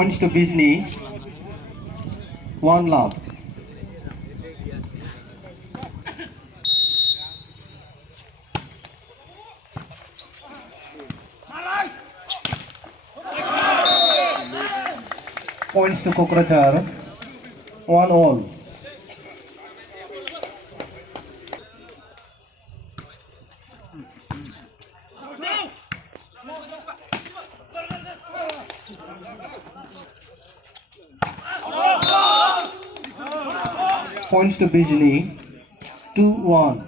Points to Bijni. 1 love. Points to Kokrachar. 1 all. Points to Bijli. 2-1.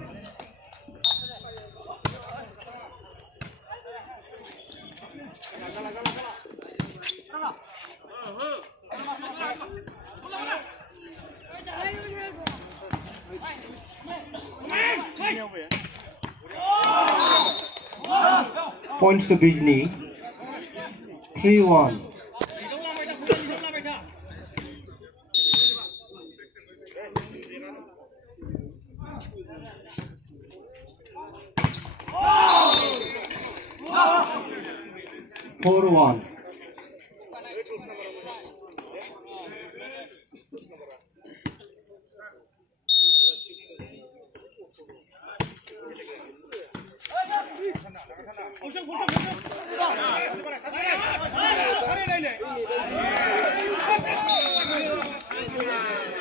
Points to Bijni. 3-1. Four one.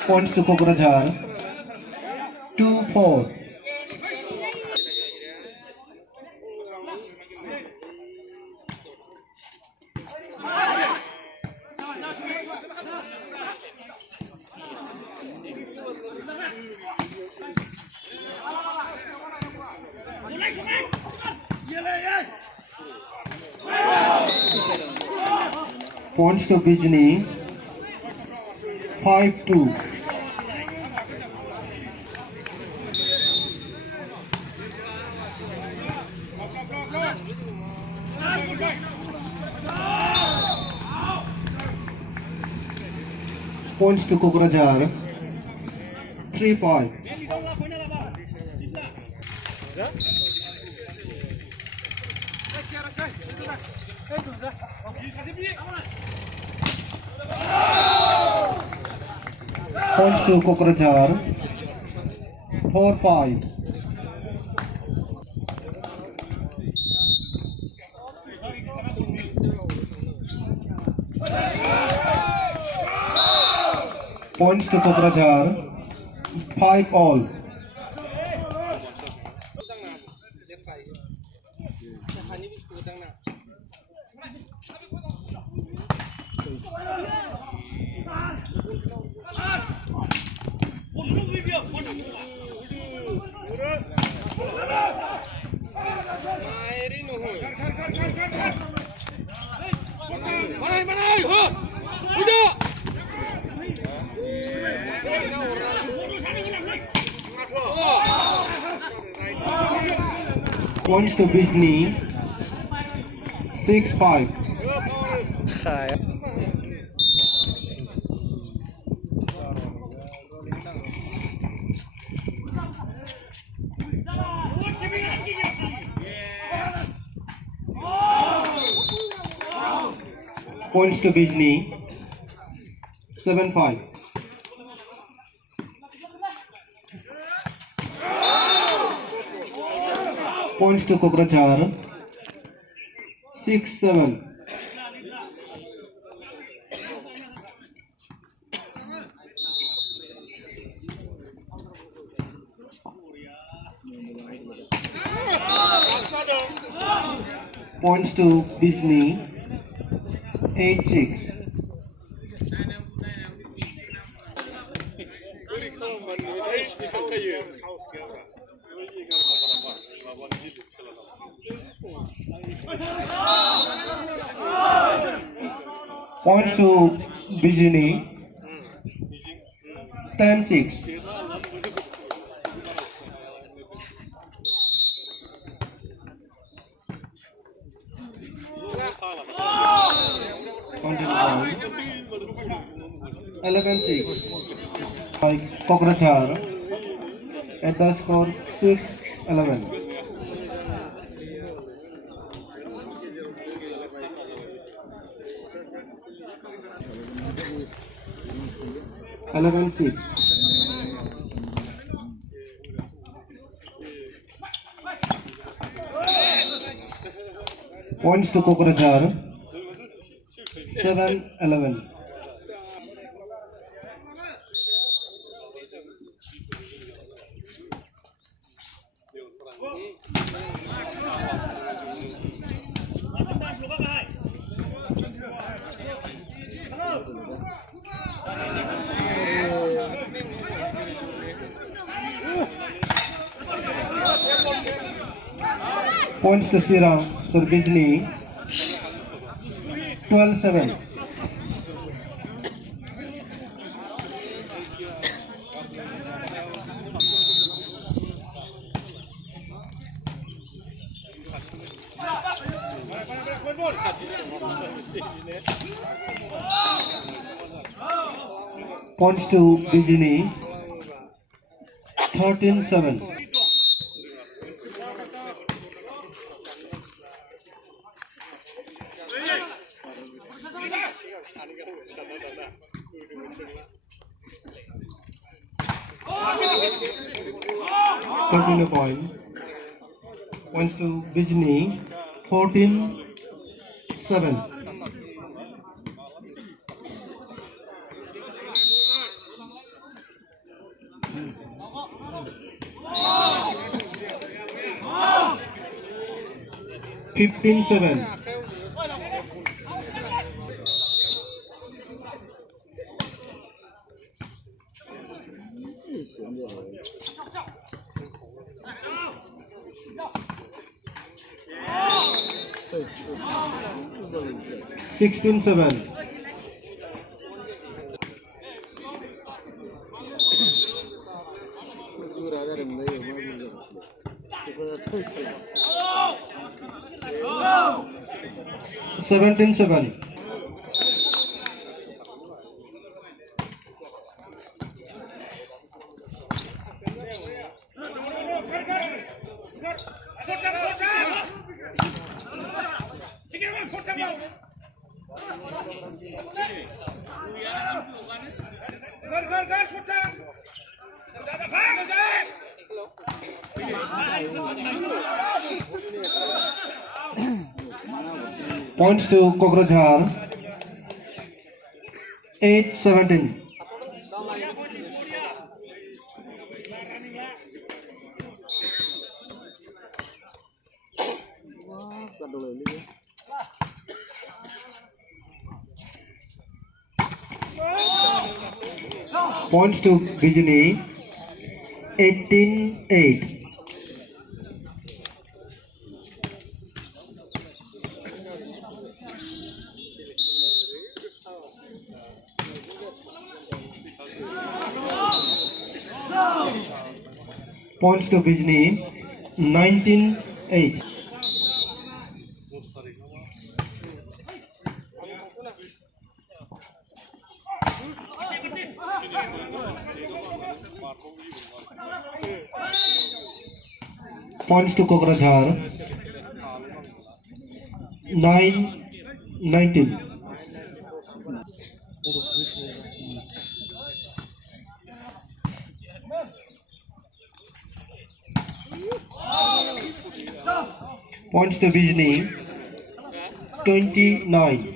Points to Kokrachar. 2-4. Points to Bijni. 5-2. Points to Kokrachar. 3-5. Points to Kokrachar. 4-5. Points to Kokrachar. 5 all. Points to Bijni. 6-5. Points to Bijni. 7-5. Points to Kokrachar. 6-7. Points to Bijni. 8-6. Points to Bijni. 10-6. Continue. 11-6 by Kokrachar at the score 6-11. 11-6. Points to Kokrajhar. 7-11. Points to Sira Surbijni. 12-7. Points to Bijini. 13-7. Continue point. Points to Bijini. 14-7. Fifteen-7. Sixteen-7. Seventeen-7. Points to Kokrajhar. 8-17. Points to Bijini. 18-8. Points to Bijini. 19-8. Points to Kokrajhar. 9-19. Points to Bijini. 29.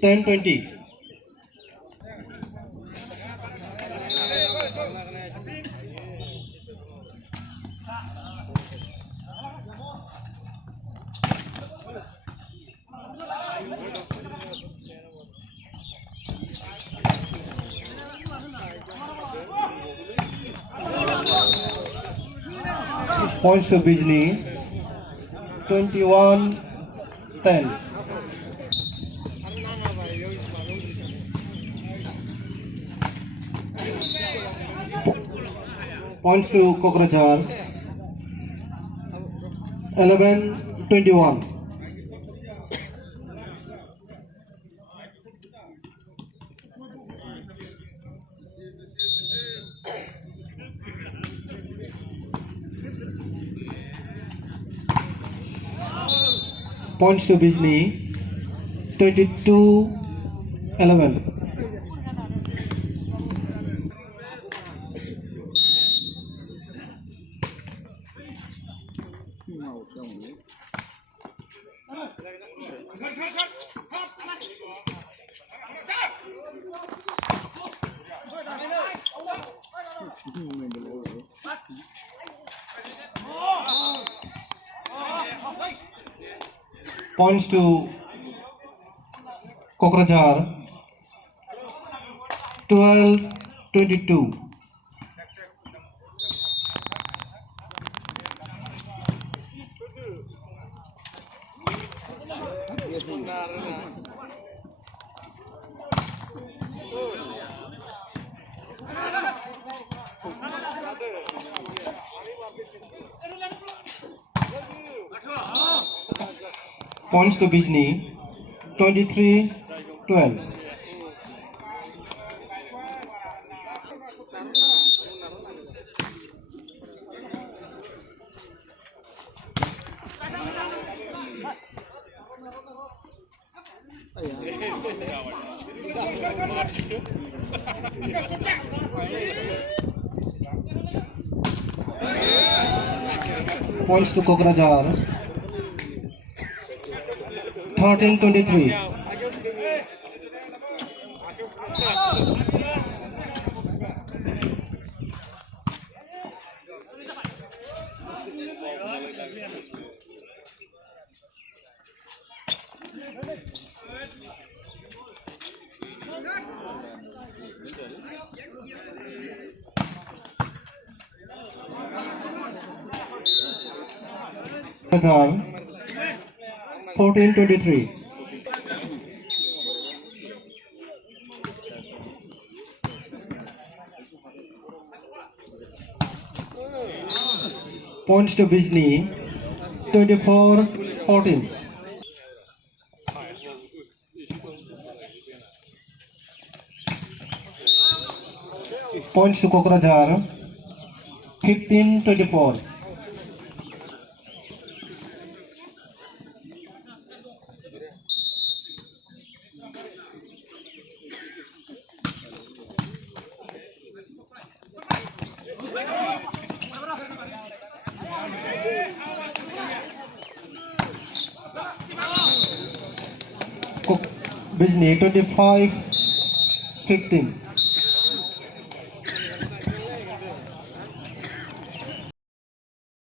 Ten 20. Points to Bijini. 21-10. Points to Kokrajhar. 11-21. Points to Bijni. 22-11. Points to Kokrajhar. 12-22. Points to Bijni. 23-12. Points to Kokrajhar. 13-23. Kokrajhar. 14-23. Points to Bijni. 24-14. Points to Kokrajhar. 15-24. Bijni 25-15.